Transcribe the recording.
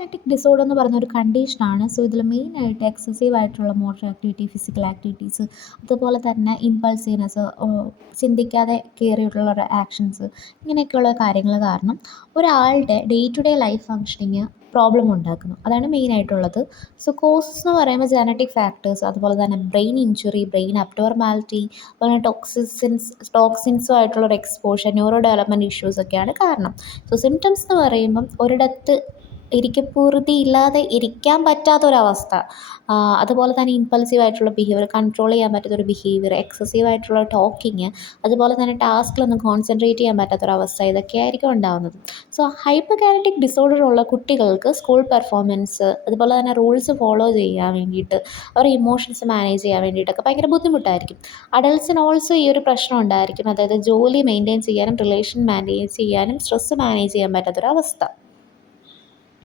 Kinetic disorder എന്ന് പറയുന്ന ഒരു കണ്ടീഷനാണ്. സോ ഇതിൽ മെയിനായിട്ട് എക്സസീവ് ആയിട്ടുള്ള മോട്ടർ ആക്ടിവിറ്റി, ഫിസിക്കൽ ആക്ടിവിറ്റീസ്, അതുപോലെ തന്നെ ഇമ്പൾസീവ്നെസ്, ചിന്തിക്കാതെ കയറിയിട്ടുള്ള ഒരു ആക്ഷൻസ്, ഇങ്ങനെയൊക്കെയുള്ള കാര്യങ്ങൾ കാരണം ഒരാളുടെ day to day life functioning problem ഉണ്ടാക്കുന്നു. അതാണ് മെയിനായിട്ടുള്ളത്. സോ കോസസ് എന്ന് പറയുമ്പോൾ ജനറ്റിക് ഫാക്ടേഴ്സ്, അതുപോലെ തന്നെ ബ്രെയിൻ ഇഞ്ചുറി, ബ്രെയിൻ അബ്നോർമാലിറ്റി, അതുപോലെ ടോക്സിൻസുമായിട്ടുള്ളൊരു എക്സ്പോഷർ, ന്യൂറോ ഡെവലപ്മെൻറ്റ് ഇഷ്യൂസൊക്കെയാണ് കാരണം. സോ സിംറ്റംസ് എന്ന് പറയുമ്പം ഒരിടത്ത് ഇരിക്കപ്പൂർത്തി ഇല്ലാതെ ഇരിക്കാൻ പറ്റാത്തൊരവസ്ഥ, അതുപോലെ തന്നെ ഇമ്പൾസീവ് ആയിട്ടുള്ള ബിഹേവിയർ, കൺട്രോൾ ചെയ്യാൻ പറ്റാത്തൊരു ബിഹേവിയർ, എക്സസീവ് ആയിട്ടുള്ള ടോക്കിങ്, അതുപോലെ തന്നെ ടാസ്കിലൊന്നും കോൺസെൻട്രേറ്റ് ചെയ്യാൻ പറ്റാത്തൊരവസ്ഥ, ഇതൊക്കെയായിരിക്കും ഉണ്ടാകുന്നത്. സോ ഹൈപ്പർ കൈനറ്റിക് ഡിസോർഡർ ഉള്ള കുട്ടികൾക്ക് സ്കൂൾ പെർഫോമൻസ്, അതുപോലെ തന്നെ റൂൾസ് ഫോളോ ചെയ്യാൻ വേണ്ടിയിട്ട്, അവരുടെ ഇമോഷൻസ് മാനേജ് ചെയ്യാൻ വേണ്ടിയിട്ടൊക്കെ ഭയങ്കര ബുദ്ധിമുട്ടായിരിക്കും. അഡൾട്ട്സിന് ഓൾസോ ഈ ഒരു പ്രശ്നം ഉണ്ടായിരിക്കും. അതായത് ജോലി മെയിൻറ്റെയിൻ ചെയ്യാനും റിലേഷൻ മാനേജ് ചെയ്യാനും സ്ട്രെസ്സ് മാനേജ് ചെയ്യാൻ പറ്റാത്തൊരവസ്ഥ.